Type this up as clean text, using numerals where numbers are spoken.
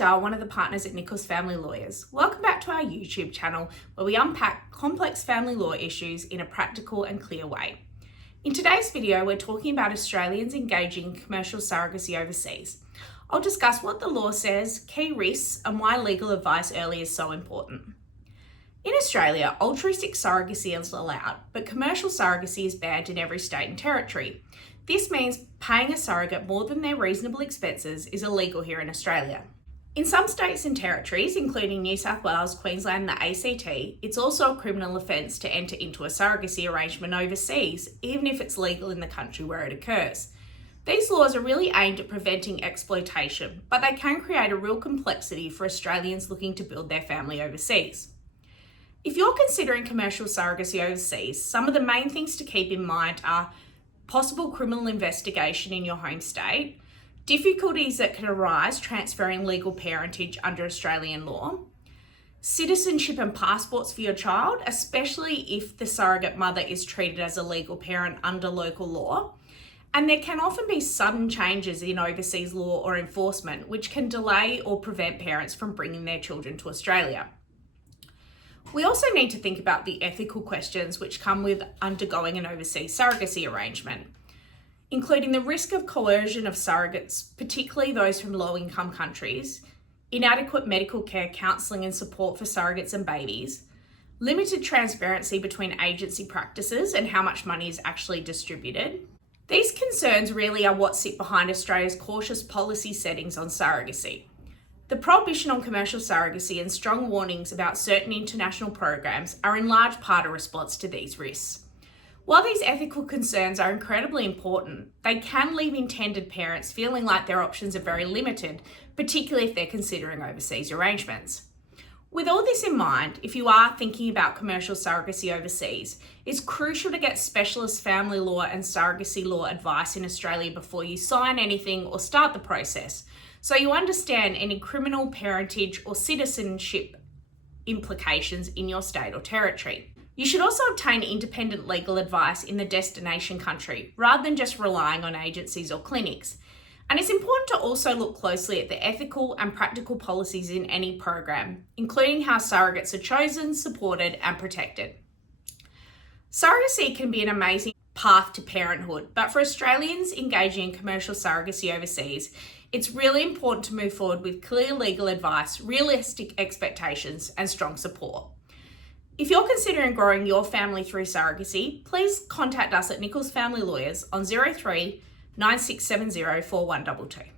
Dahl, one of the partners at Nichols Family Lawyers. Welcome back to our YouTube channel where we unpack complex family law issues in a practical and clear way. In today's video, we're talking about Australians engaging in commercial surrogacy overseas. I'll discuss what the law says, key risks, and why legal advice early is so important. In Australia, altruistic surrogacy is allowed, but commercial surrogacy is banned in every state and territory. This means paying a surrogate more than their reasonable expenses is illegal here in Australia. In some states and territories, including New South Wales, Queensland, and the ACT, it's also a criminal offence to enter into a surrogacy arrangement overseas, even if it's legal in the country where it occurs. These laws are really aimed at preventing exploitation, but they can create a real complexity for Australians looking to build their family overseas. If you're considering commercial surrogacy overseas, some of the main things to keep in mind are possible criminal investigation in your home state, difficulties that can arise transferring legal parentage under Australian law, citizenship and passports for your child, especially if the surrogate mother is treated as a legal parent under local law, and there can often be sudden changes in overseas law or enforcement which can delay or prevent parents from bringing their children to Australia. We also need to think about the ethical questions which come with undergoing an overseas surrogacy arrangement, including the risk of coercion of surrogates, particularly those from low-income countries, inadequate medical care, counselling and support for surrogates and babies, limited transparency between agency practices and how much money is actually distributed. These concerns really are what sit behind Australia's cautious policy settings on surrogacy. The prohibition on commercial surrogacy and strong warnings about certain international programs are in large part a response to these risks. While these ethical concerns are incredibly important, they can leave intended parents feeling like their options are very limited, particularly if they're considering overseas arrangements. With all this in mind, if you are thinking about commercial surrogacy overseas, it's crucial to get specialist family law and surrogacy law advice in Australia before you sign anything or start the process, so you understand any criminal, parentage, or citizenship implications in your state or territory. You should also obtain independent legal advice in the destination country, rather than just relying on agencies or clinics. And it's important to also look closely at the ethical and practical policies in any program, including how surrogates are chosen, supported, and protected. Surrogacy can be an amazing path to parenthood, but for Australians engaging in commercial surrogacy overseas, it's really important to move forward with clear legal advice, realistic expectations, and strong support. If you're considering growing your family through surrogacy, please contact us at Nichols Family Lawyers on 03 9670 4122.